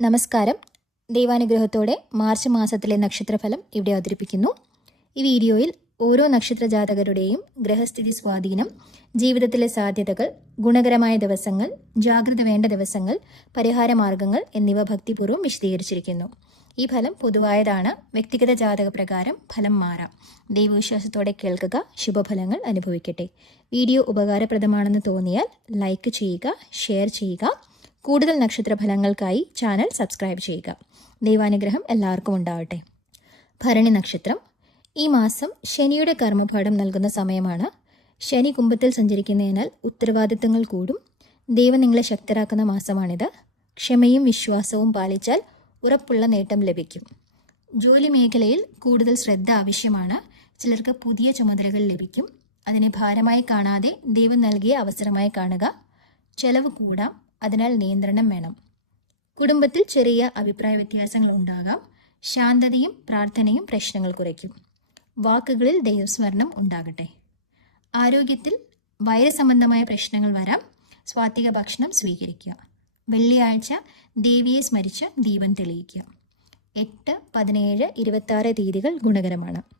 നമസ്കാരം. ദൈവാനുഗ്രഹത്തോടെ മാർച്ച് മാസത്തിലെ നക്ഷത്രഫലം ഇവിടെ അവതരിപ്പിക്കുന്നു. ഈ വീഡിയോയിൽ ഓരോ നക്ഷത്ര ജാതകരുടെയും ഗ്രഹസ്ഥിതി സ്വാധീനം, ജീവിതത്തിലെ സാധ്യതകൾ, ഗുണകരമായ ദിവസങ്ങൾ, ജാഗ്രത വേണ്ട ദിവസങ്ങൾ, പരിഹാരമാർഗങ്ങൾ എന്നിവ ഭക്തിപൂർവ്വം വിശദീകരിച്ചിരിക്കുന്നു. ഈ ഫലം പൊതുവായതാണ്. വ്യക്തിഗത ജാതക പ്രകാരം ഫലം മാറാം. ദൈവവിശ്വാസത്തോടെ കേൾക്കുക, ശുഭഫലങ്ങൾ അനുഭവിക്കട്ടെ. വീഡിയോ ഉപകാരപ്രദമാണെന്ന് തോന്നിയാൽ ലൈക്ക് ചെയ്യുക, ഷെയർ ചെയ്യുക. കൂടുതൽ നക്ഷത്രഫലങ്ങൾക്കായി ചാനൽ സബ്സ്ക്രൈബ് ചെയ്യുക. ദൈവാനുഗ്രഹം എല്ലാവർക്കും ഉണ്ടാവട്ടെ. ഭരണി നക്ഷത്രം. ഈ മാസം ശനിയുടെ കർമ്മപാഠം നൽകുന്ന സമയമാണ്. ശനി കുംഭത്തിൽ സഞ്ചരിക്കുന്നതിനാൽ ഉത്തരവാദിത്തങ്ങൾ കൂടും. ദൈവം നിങ്ങളെ ശക്തരാക്കുന്ന മാസമാണിത്. ക്ഷമയും വിശ്വാസവും പാലിച്ചാൽ ഉറപ്പുള്ള നേട്ടം ലഭിക്കും. ജോലി മേഖലയിൽ കൂടുതൽ ശ്രദ്ധ ആവശ്യമാണ്. ചിലർക്ക് പുതിയ ചുമതലകൾ ലഭിക്കും. അതിനെ ഭാരമായി കാണാതെ ദൈവം നൽകിയ അവസരമായി കാണുക. ചെലവ് കൂടാം, അതിനാൽ നിയന്ത്രണം വേണം. കുടുംബത്തിൽ ചെറിയ അഭിപ്രായ വ്യത്യാസങ്ങൾ ഉണ്ടാകാം. ശാന്തതയും പ്രാർത്ഥനയും പ്രശ്നങ്ങൾ കുറയ്ക്കും. വാക്കുകളിൽ ദൈവസ്മരണം ഉണ്ടാകട്ടെ. ആരോഗ്യത്തിൽ വൈറസംബന്ധമായ പ്രശ്നങ്ങൾ വരാം. സ്വാത്വിക ഭക്ഷണം സ്വീകരിക്കുക. വെള്ളിയാഴ്ച ദേവിയെ സ്മരിച്ച് ദീപം തെളിയിക്കുക. 8, 17, 26 തീയതികൾ ഗുണകരമാണ്.